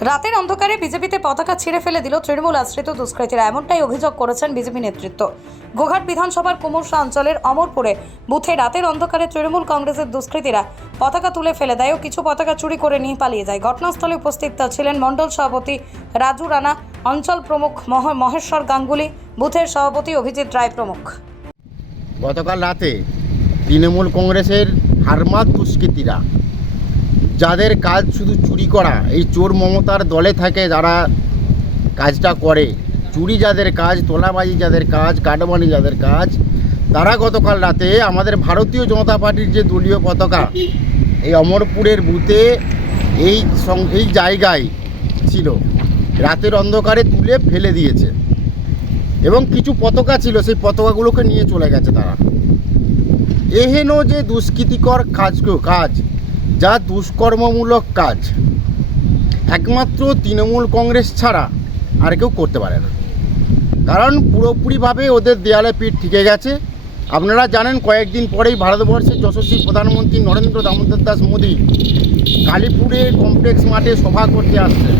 রাতের অন্ধকারে বিজেপিতে পতাকা ছিঁড়ে ফেলে দিল তৃণমূল আশ্রিত দুষ্কৃতীরা। এমনটাই অভিযোগ করেছেন বিজেপি নেতৃত্ব। গোঘাট বিধানসভার কুমুরসা অঞ্চলের অমরপুরে বুথে রাতের অন্ধকারে তৃণমূল কংগ্রেসের দুষ্কৃতীরা পতাকা তুলে ফেলে দেয় ও কিছু পতাকা চুরি করে নিয়ে পালিয়ে যায়। ঘটনাস্থলে উপস্থিত ছিলেন মণ্ডল সভাপতি রাজু রানা, অঞ্চল প্রমুখ মহ- মহেশ্বর গাঙ্গুলি, বুথের সভাপতি অভিজিৎ রায় প্রমুখ। গতকাল রাতে তৃণমূল কংগ্রেসের হারমাত দুষ্কৃতীরা যাদের কাজ শুধু চুরি করা, এই চোর মমতার দলে থাকে যারা কাজটা করে। চুরি যাদের কাজ, তোলাবাজি যাদের কাজ, কাটমানি যাদের কাজ, তারা গতকাল রাতে আমাদের ভারতীয় জনতা পার্টির যে দলীয় পতাকা, এই অমরপুরের বুথে এই এই জায়গায় ছিল। রাতের অন্ধকারে তুলে ফেলে দিয়েছে। এবং কিছু পতাকা ছিল, সেই পতাকাগুলোকে নিয়ে চলে গেছে তারা। এহেন যে দুষ্কৃতিকর কাজ কাজ যা দুষ্কর্মমূলক কাজ। একমাত্র তৃণমূল কংগ্রেস ছাড়া আর কেউ করতে পারে না। কারণ পুরোপুরিভাবে ওদের দেয়ালে পিঠ ঠিকে গেছে। আপনারা জানেন কয়েকদিন পরেই ভারতবর্ষের যশস্বী প্রধানমন্ত্রী নরেন্দ্র দামোদর দাস মোদী কালীপুরে কমপ্লেক্স মাঠে সভা করতে আসছেন।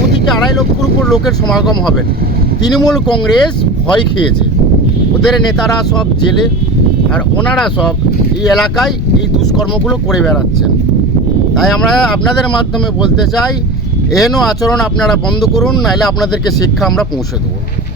মোদীকে আড়াই লক্ষর উপর লোকের সমাগম হবেন তৃণমূল কংগ্রেস ভয় খেয়েছে। ওদের নেতারা সব জেলে। আর ওনারা সব এই এলাকায় এই দুষ্কর্মগুলো করে বেড়াচ্ছেন। তাই আমরা আপনাদের মাধ্যমে বলতে চাই, এহেন আচরণ আপনারা বন্ধ করুন, নাহলে আপনাদেরকে শিক্ষা আমরা পৌঁছে দেবো।